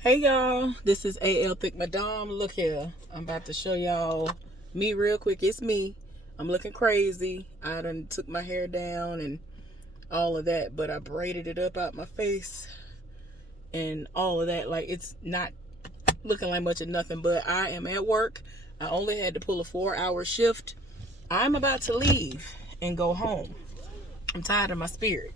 Hey y'all, this is AL Thick Madame. Look here, I'm about to show y'all me real quick. It's me. I'm looking crazy. I done took my hair down and all of that, but I braided it up out my face and all of that. Like, it's not looking like much of nothing, but I am at work. I only had to pull a 4-hour shift. I'm about to leave and go home. I'm tired of my spirit.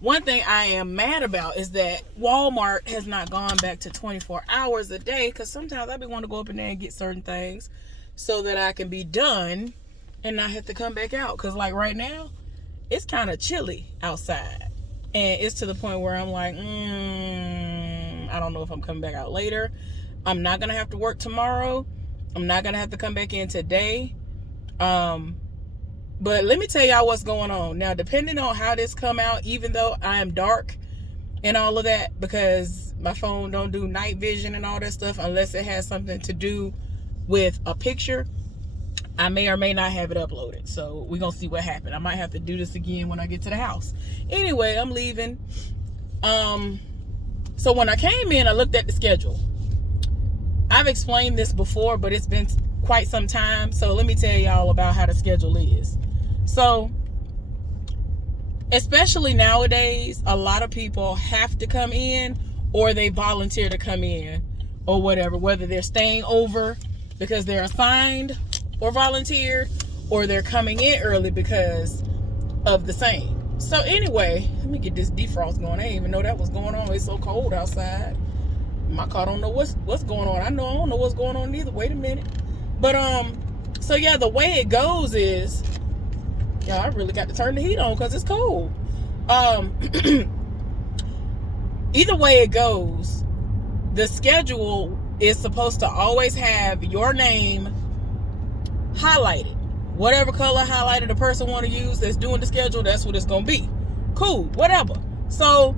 One thing I am mad about is that Walmart has not gone back to 24 hours a day, because sometimes I be wanting to go up in there and get certain things so that I can be done and not have to come back out. Because like right now, it's kind of chilly outside. And it's to the point where I'm like, I don't know if I'm coming back out later. I'm not going to have to work tomorrow. I'm not going to have to come back in today. But let me tell y'all what's going on. Now, depending on how this come out, even though I am dark and all of that, because my phone don't do night vision and all that stuff unless it has something to do with a picture, I may or may not have it uploaded. So we're going to see what happens. I might have to do this again when I get to the house. Anyway, I'm leaving. So when I came in, I looked at the schedule. I've explained this before, but it's been quite some time. So let me tell y'all about how the schedule is. So, especially nowadays, a lot of people have to come in or they volunteer to come in or whatever, whether they're staying over because they're assigned or volunteered, or they're coming in early because of the same. So anyway, let me get this defrost going. I didn't even know that was going on. It's so cold outside. My car don't know what's going on. I don't know what's going on either. Wait a minute. But so yeah, the way it goes is, I really got to turn the heat on because it's cold. Either way it goes, the schedule is supposed to always have your name highlighted. Whatever color highlighted the person want to use that's doing the schedule, that's what it's going to be. Cool, whatever. So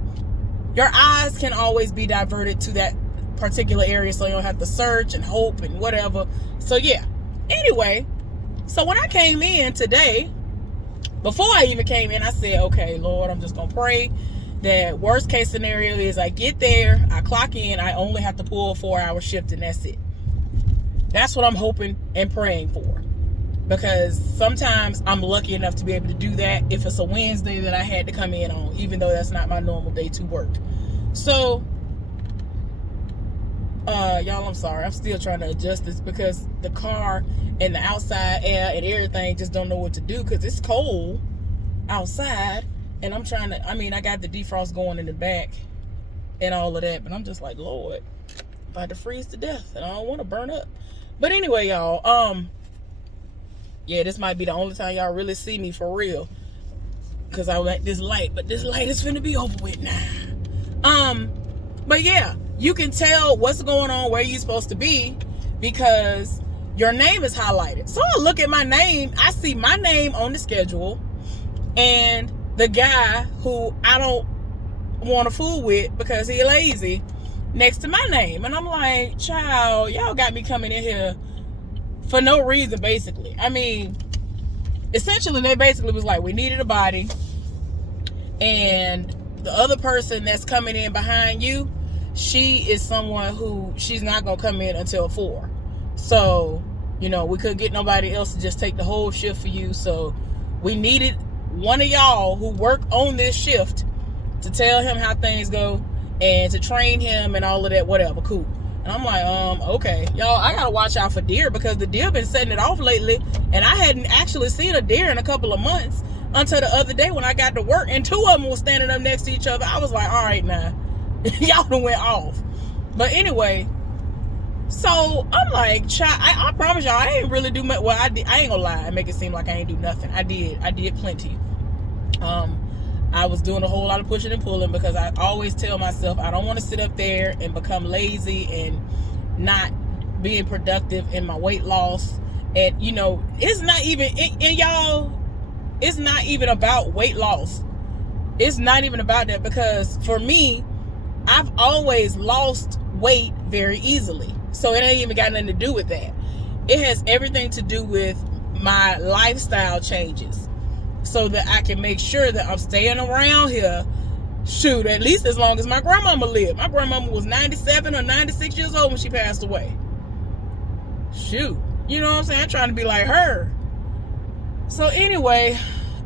your eyes can always be diverted to that particular area so you don't have to search and hope and whatever. So yeah. Anyway, so when I came in today, before I even came in, I said, okay, Lord, I'm just going to pray that worst case scenario is I get there, I clock in, I only have to pull a 4-hour shift and that's it. That's what I'm hoping and praying for. Because sometimes I'm lucky enough to be able to do that if it's a Wednesday that I had to come in on, even though that's not my normal day to work. So, y'all, I'm sorry. I'm still trying to adjust this because the car and the outside air and everything just don't know what to do because it's cold outside. And I'm trying to, I got the defrost going in the back and all of that. But I'm just like, Lord, I'm about to freeze to death and I don't want to burn up. But anyway, y'all, yeah, this might be the only time y'all really see me for real. Because I like this light. But this light is finna be over with now. But yeah, you can tell what's going on, where you're supposed to be, because your name is highlighted. So I look at my name. I see my name on the schedule. And the guy who I don't want to fool with because he's lazy next to my name. And I'm like, child, y'all got me coming in here for no reason, basically. Essentially, they basically was like, we needed a body. And the other person that's coming in behind you, she is someone who, she's not going to come in until 4. So, we couldn't get nobody else to just take the whole shift for you. So, we needed one of y'all who work on this shift to tell him how things go and to train him and all of that, whatever. Cool. And I'm like, okay, y'all, I gotta watch out for deer because the deer been setting it off lately, and I hadn't actually seen a deer in a couple of months until the other day when I got to work, and 2 of them were standing up next to each other. I was like, all right, now, y'all done went off. But anyway, so I'm like, I promise y'all, I ain't really do much. Well, I ain't gonna lie and make it seem like I ain't do nothing. I did plenty. I was doing a whole lot of pushing and pulling because I always tell myself I don't want to sit up there and become lazy and not being productive in my weight loss. And it's not even, and y'all, it's not even about weight loss. It's not even about that, because for me, I've always lost weight very easily. So it ain't even got nothing to do with that. It has everything to do with my lifestyle changes, so that I can make sure that I'm staying around here Shoot, at least as long as my grandmama lived. My grandmama was 97 or 96 years old when she passed away. Shoot. You know what I'm saying? I'm trying to be like her. So anyway,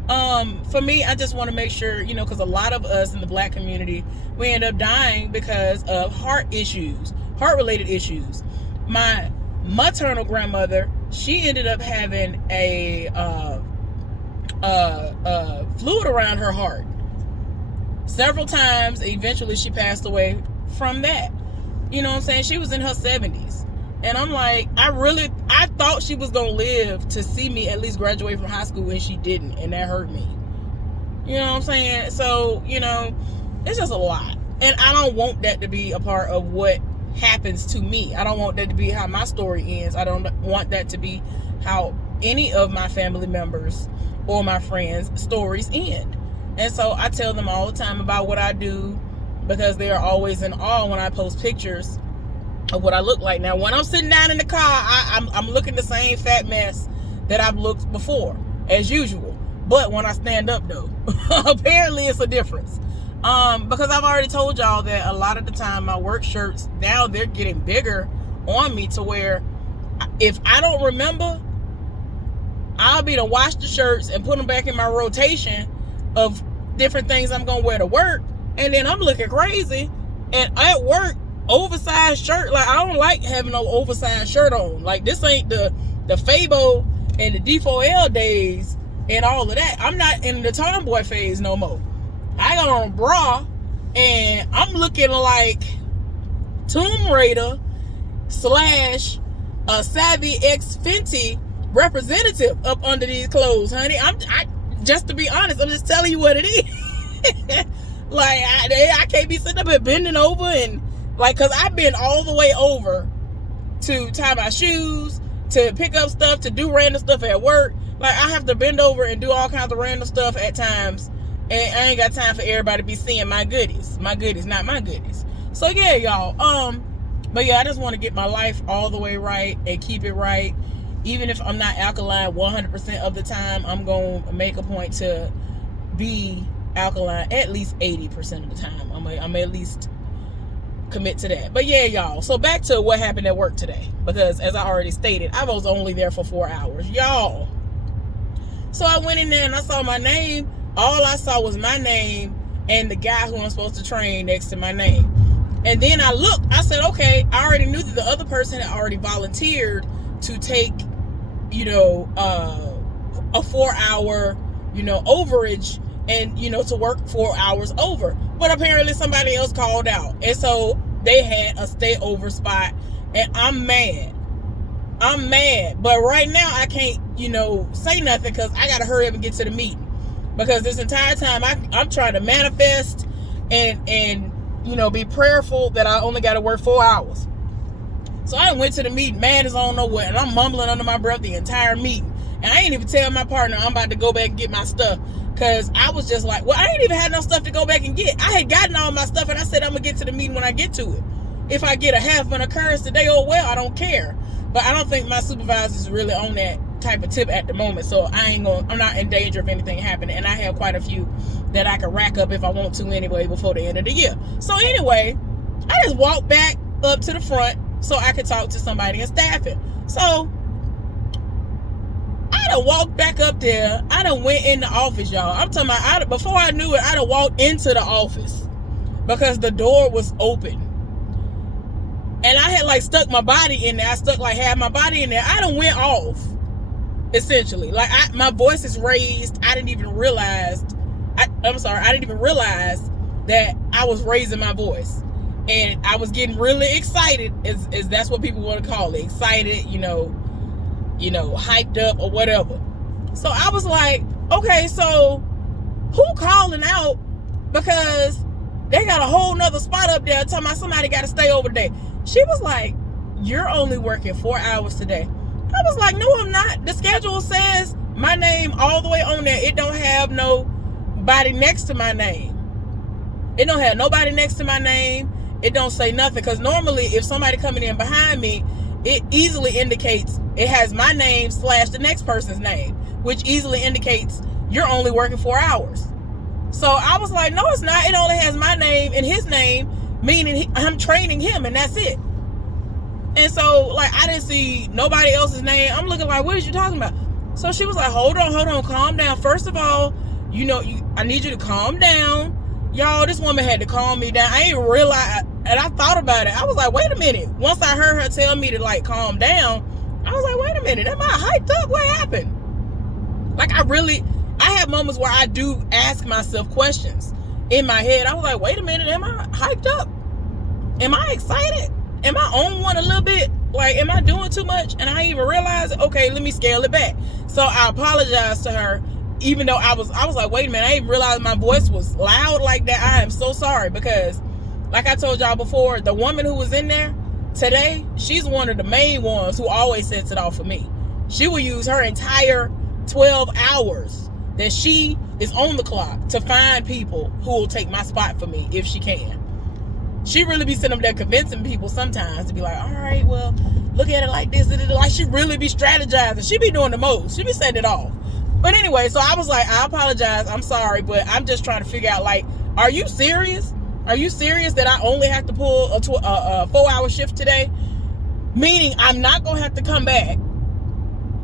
for me, I just want to make sure, you know, because a lot of us in the Black community, we end up dying because of heart issues, heart-related issues. My maternal grandmother, she ended up having a fluid around her heart several times. Eventually, she passed away from that. You know what I'm saying? She was in her 70s. And I'm like, I thought she was going to live to see me at least graduate from high school, and she didn't. And that hurt me. You know what I'm saying? So, you know, it's just a lot. And I don't want that to be a part of what happens to me. I don't want that to be how my story ends. I don't want that to be how any of my family members or my friends' stories end. And so I tell them all the time about what I do, because they are always in awe when I post pictures of what I look like. Now, when I'm sitting down in the car, I'm looking the same fat mess that I've looked before, as usual. But when I stand up, though, apparently it's a difference. Because I've already told y'all that a lot of the time my work shirts, now they're getting bigger on me to where if I don't remember, I'll be to wash the shirts and put them back in my rotation of different things I'm going to wear to work. And then I'm looking crazy. And at work, oversized shirt, like, I don't like having no oversized shirt on. Like, this ain't the Fabo and the D4L days and all of that. I'm not in the tomboy phase no more. I got on a bra and I'm looking like Tomb Raider / a Savvy X Fenty representative up under these clothes, honey. I just to be honest, I'm just telling you what it is. Like, I can't be sitting up and bending over and like, cause I've been all the way over to tie my shoes, to pick up stuff, to do random stuff at work. Like, I have to bend over and do all kinds of random stuff at times, and I ain't got time for everybody to be seeing my goodies, not my goodies. So yeah, y'all. But yeah, I just want to get my life all the way right and keep it right. Even if I'm not alkaline 100% of the time, I'm gonna make a point to be alkaline at least 80% of the time. I'm at least commit to that. But yeah, y'all, so back to what happened at work today, because as I already stated, I was only there for 4 hours, y'all. So I went in there and I saw my name. All I saw was my name and the guy who I'm supposed to train next to my name. And then I looked, I said, okay, I already knew that the other person had already volunteered to take, you know, a 4 hour, you know, overage, and, you know, to work 4 hours over. But apparently somebody else called out. And so they had a stay over spot. And I'm mad. But right now I can't, you know, say nothing because I got to hurry up and get to the meeting. Because this entire time I'm trying to manifest and, you know, be prayerful that I only got to work 4 hours. So I went to the meeting, mad as I don't know what. And I'm mumbling under my breath the entire meeting. And I ain't even tell my partner I'm about to go back and get my stuff. Because I was just like, well, I ain't even had no stuff to go back and get. I had gotten all my stuff, and I said I'm going to get to the meeting when I get to it. If I get a half an occurrence today, oh, well, I don't care. But I don't think my supervisor is really on that type of tip at the moment. So I'm not in danger of anything happening. And I have quite a few that I can rack up if I want to anyway before the end of the year. So anyway, I just walked back up to the front so I could talk to somebody in staffing. So I done walked back up there. I done went in the office, y'all. I'm talking about, before I knew it, I done walked into the office because the door was open. And I had like stuck my body in there. I stuck like half my body in there. I done went off, essentially. Like my voice is raised. I didn't even realize that I was raising my voice. And I was getting really excited, is that's what people want to call it. Excited, you know, hyped up or whatever. So I was like, okay, so who calling out because they got a whole nother spot up there talking about somebody got to stay over there. She was like, you're only working 4 hours today. I was like, no, I'm not. The schedule says my name all the way on there. It don't have nobody next to my name. It don't have nobody next to my name. It don't say nothing, because normally if somebody coming in behind me, it easily indicates it has my name / the next person's name, which easily indicates you're only working 4 hours. So I was like, no, it's not. It only has my name and his name, meaning I'm training him, and that's it. And so, like, I didn't see nobody else's name. I'm looking like, what is you talking about? So she was like, hold on, calm down. First of all, I need you to calm down. Y'all, this woman had to calm me down. I didn't realize, and I thought about it. I was like, wait a minute. Once I heard her tell me to, like, calm down, I was like, wait a minute. Am I hyped up? What happened? Like, I have moments where I do ask myself questions in my head. I was like, wait a minute. Am I hyped up? Am I excited? Am I on one a little bit? Like, am I doing too much? And I even realized, okay, let me scale it back. So I apologized to her, even though I was like, wait a minute, I didn't realize my voice was loud like that. I am so sorry, because like I told y'all before, the woman who was in there today, she's one of the main ones who always sets it off for me. She will use her entire 12 hours that she is on the clock to find people who will take my spot for me if she can. She really be sitting up there convincing people sometimes to be like, all right, well, look at it like this. Like, she really be strategizing. She be doing the most. She be setting it off. But anyway, so I was like, I apologize. I'm sorry, but I'm just trying to figure out, like, are you serious? Are you serious that I only have to pull a 4-hour shift today? Meaning I'm not going to have to come back,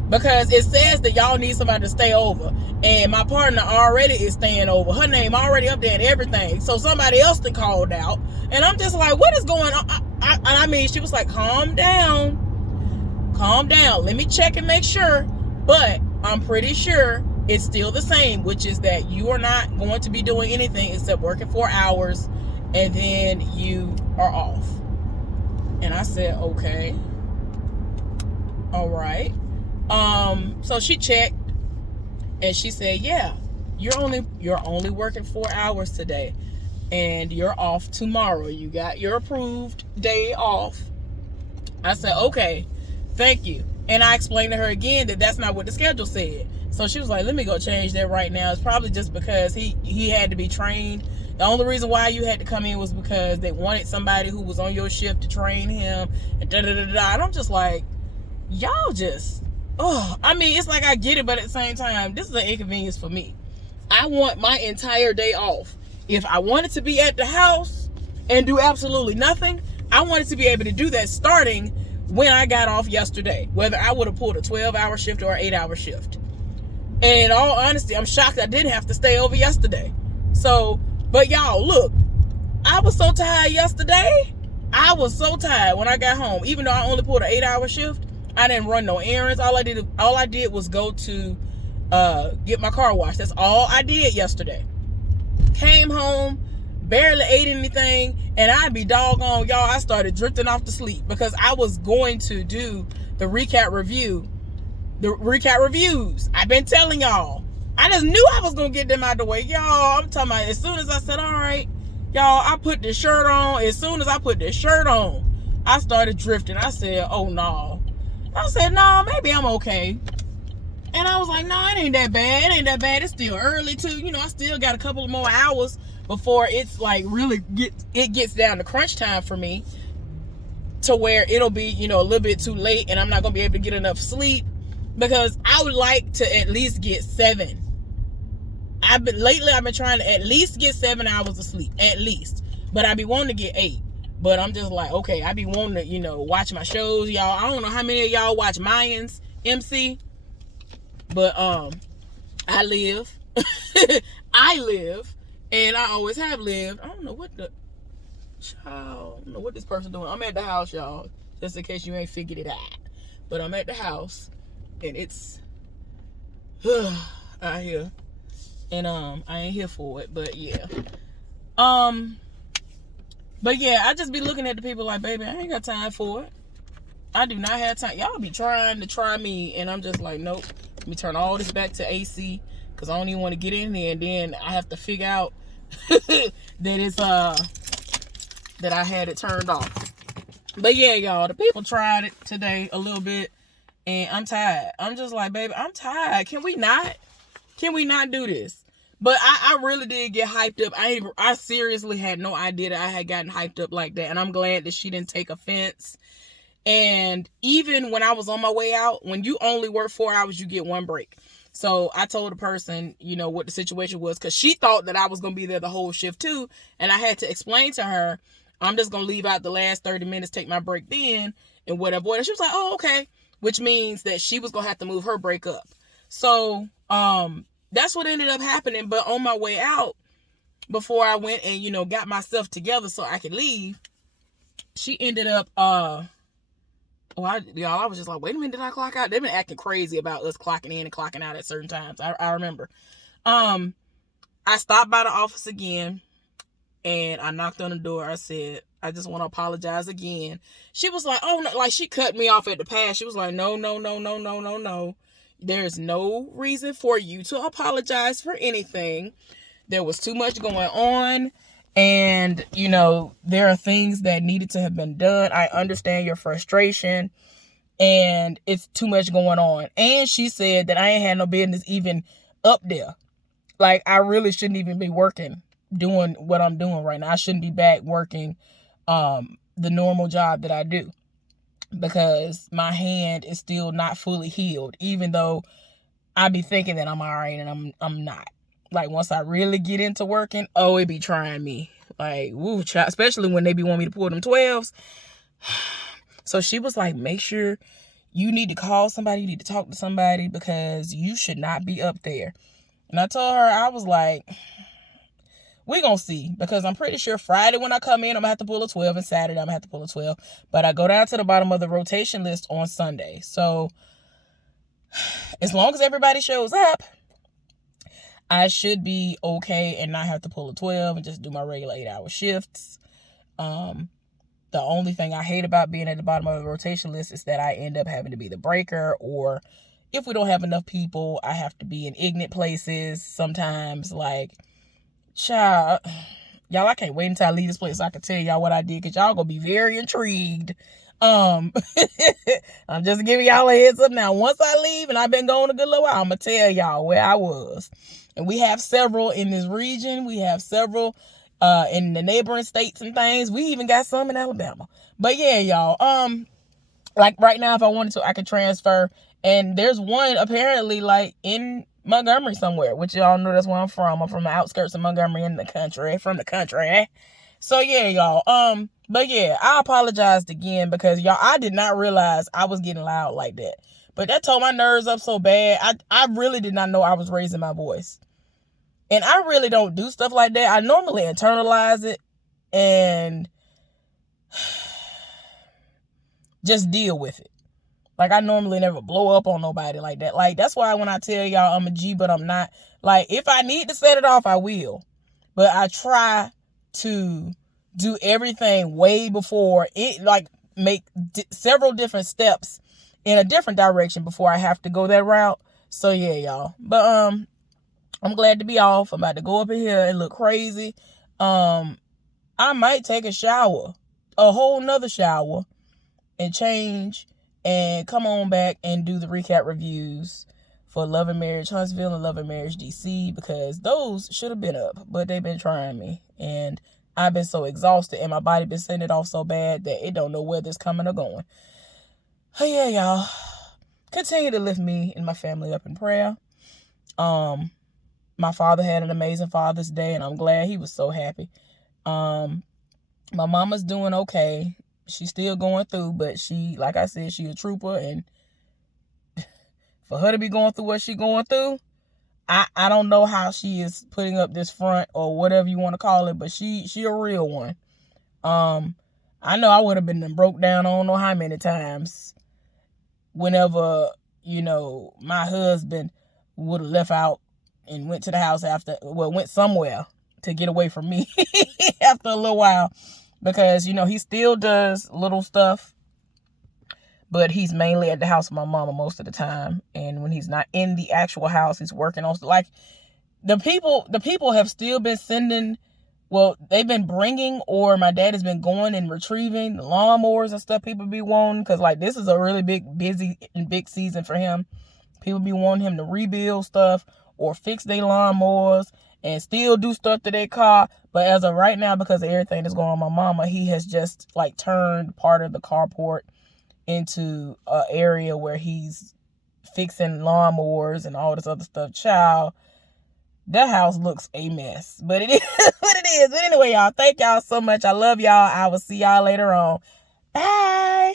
because it says that y'all need somebody to stay over. And my partner already is staying over. Her name already up there and everything. So somebody else that called out. And I'm just like, what is going on? I mean, she was like, calm down. Calm down. Let me check and make sure. But I'm pretty sure it's still the same, which is that you are not going to be doing anything except working 4 hours, and then you are off. And I said, okay. All right. So she checked, and she said, yeah, you're only working 4 hours today, and you're off tomorrow. You got your approved day off. I said, okay, thank you. And I explained to her again that that's not what the schedule said. So she was like, let me go change that right now. It's probably just because he had to be trained. The only reason why you had to come in was because they wanted somebody who was on your shift to train him, and da-da-da-da. And I'm just like, y'all just, I mean, it's like I get it, but at the same time, this is an inconvenience for me. I want my entire day off. If I wanted to be at the house and do absolutely nothing, I wanted to be able to do that starting when I got off yesterday, whether I would have pulled a 12-hour shift or an 8-hour shift. And in all honesty, I'm shocked I didn't have to stay over yesterday. So, but y'all, look, I was so tired yesterday. I was so tired when I got home. Even though I only pulled an 8-hour shift, I didn't run no errands. All I did was go to get my car washed. That's all I did yesterday. Came home, barely ate anything, and I'd be doggone, y'all, I started drifting off to sleep because I was going to do the recap reviews. I've been telling y'all. I just knew I was going to get them out the way. Y'all, I'm talking about, as soon as I said, all right, y'all, I put this shirt on. As soon as I put this shirt on, I started drifting. I said, oh, no. I said, no, maybe I'm okay. And I was like, no, it ain't that bad. It ain't that bad. It's still early, too. You know, I still got a couple more hours before it's like really gets down to crunch time for me, to where it'll be, you know, a little bit too late and I'm not going to be able to get enough sleep, because I would like to at least get 7. Lately I've been trying to at least get 7 hours of sleep, at least. But I be wanting to get 8. But I'm just like, okay, I be wanting to, you know, watch my shows, y'all. I don't know how many of y'all watch Mayans MC, but I live. I live, and I always have lived. I don't know what this person doing. I'm at the house, y'all, just in case you ain't figured it out. But I'm at the house, and it's out here, and I ain't here for it. But yeah, but yeah, I just be looking at the people like, baby, I ain't got time for it. I do not have time. Y'all be trying to try me, and I'm just like, nope. Let me turn all this back to AC, because I don't even want to get in there, and then I have to figure out that it's that I had it turned off. But yeah, y'all, the people tried it today a little bit, and I'm tired. I'm just like, baby, I'm tired. Can we not do this? But I really did get hyped up. I seriously had no idea that I had gotten hyped up like that. And I'm glad that she didn't take offense. And even when I was on my way out, when you only work 4 hours, you get 1 break. So I told the person, what the situation was, because she thought that I was going to be there the whole shift too. And I had to explain to her, I'm just going to leave out the last 30 minutes, take my break then, and whatever. And she was like, oh, okay. Which means that she was going to have to move her break up. So that's what ended up happening. But on my way out, before I went and, got myself together so I could leave, she ended up, I was just like, wait a minute, did I clock out? They've been acting crazy about us clocking in and clocking out at certain times. I remember. I stopped by the office again, and I knocked on the door. I said, I just want to apologize again. She was like, oh, no, like she cut me off at the pass. She was like, no. There's no reason for you to apologize for anything. There was too much going on. And, there are things that needed to have been done. I understand your frustration. And it's too much going on. And she said that I ain't had no business even up there. Like, I really shouldn't even be working, doing what I'm doing right now. I shouldn't be back working the normal job that I do, because my hand is still not fully healed, even though I be thinking that I'm all right, and I'm not. Like, once I really get into working, it be trying me. Like, woo, child, especially when they be wanting me to pull them 12s. So she was like, make sure you need to call somebody, you need to talk to somebody, because you should not be up there. And I told her, I was like, we gonna see, because I'm pretty sure Friday when I come in, I'm gonna have to pull a 12, and Saturday I'm gonna have to pull a 12. But I go down to the bottom of the rotation list on Sunday. So as long as everybody shows up, I should be okay and not have to pull a 12 and just do my regular 8-hour shifts. The only thing I hate about being at the bottom of the rotation list is that I end up having to be the breaker, or if we don't have enough people, I have to be in ignorant places sometimes. Like, child, y'all, I can't wait until I leave this place so I can tell y'all what I did, because y'all gonna be very intrigued. I'm just giving y'all a heads up now. Once I leave, and I've been going a good little while, I'm gonna tell y'all where I was. And we have several in this region. We have several in the neighboring states and things. We even got some in Alabama. But yeah, y'all, like right now, if I wanted to, I could transfer. And there's one apparently like in Montgomery somewhere, which y'all know that's where I'm from. I'm from the outskirts of Montgomery, from the country. So yeah, y'all. But yeah, I apologized again, because y'all, I did not realize I was getting loud like that. But that tore my nerves up so bad. I really did not know I was raising my voice. And I really don't do stuff like that. I normally internalize it and just deal with it. Like, I normally never blow up on nobody like that. Like, that's why when I tell y'all I'm a G, but I'm not. Like, if I need to set it off, I will. But I try to do everything way before it, like, make several different steps in a different direction before I have to go that route. So, yeah, y'all. But, I'm glad to be off. I'm about to go up in here and look crazy. I might take a shower, a whole nother shower, and change and come on back and do the recap reviews for Love and Marriage Huntsville and Love and Marriage DC, because those should have been up, but they've been trying me, and I've been so exhausted, and my body been sending it off so bad that it don't know whether it's coming or going. Oh yeah, y'all, continue to lift me and my family up in prayer. My father had an amazing Father's Day, and I'm glad he was so happy. My mama's doing okay. She's still going through, but she, like I said, she a trooper, and for her to be going through what she's going through, I don't know how she is putting up this front, or whatever you want to call it, but she a real one. I know I would have been broke down, I don't know how many times, whenever, my husband would have left out and went to the house went somewhere to get away from me after a little while, because, he still does little stuff, but he's mainly at the house with my mama most of the time. And when he's not in the actual house, he's working on, like, the people have still been sending, well, they've been bringing, or my dad has been going and retrieving the lawnmowers and stuff people be wanting, because, like, this is a really big season for him. People be wanting him to rebuild stuff or fix their lawnmowers and still do stuff to their car. But as of right now, because of everything that's going on with my mama, he has just, like, turned part of the carport into an area where he's fixing lawnmowers and all this other stuff. Child, that house looks a mess. But it is what it is. But anyway, y'all, thank y'all so much. I love y'all. I will see y'all later on. Bye.